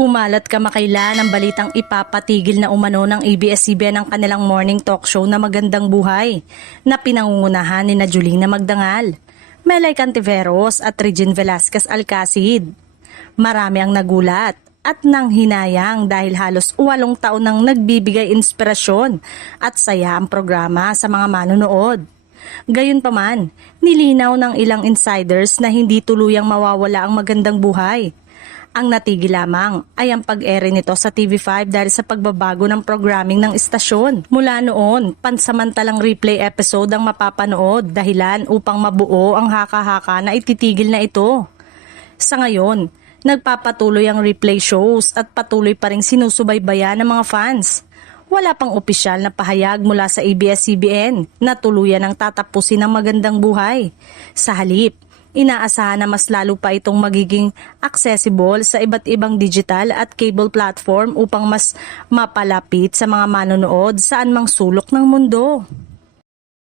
Kumalat kamakailan ang balitang ipapatigil na umano ng ABS-CBN ang kanilang morning talk show na Magandang Buhay na pinangungunahan ni Julina Magdangal, Melay Cantiveros at Regine Velasquez Alcacid. Marami ang nagulat at nanghinayang dahil halos 8 taon nang nagbibigay inspirasyon at saya ang programa sa mga manonood. Gayunpaman, nilinaw ng ilang insiders na hindi tuluyang mawawala ang Magandang Buhay. Ang natigil lamang ay ang pag-ere nito sa TV5 dahil sa pagbabago ng programming ng istasyon. Mula noon, pansamantalang replay episode ang mapapanood dahilan upang mabuo ang haka-haka na ititigil na ito. Sa ngayon, nagpapatuloy ang replay shows at patuloy pa ring sinusubaybayan ng mga fans. Wala pang opisyal na pahayag mula sa ABS-CBN na tuluyan ang tatapusin ng Magandang Buhay. Sa halip, inaasahan na mas lalo pa itong magiging accessible sa iba't ibang digital at cable platform upang mas mapalapit sa mga manonood saan mang sulok ng mundo.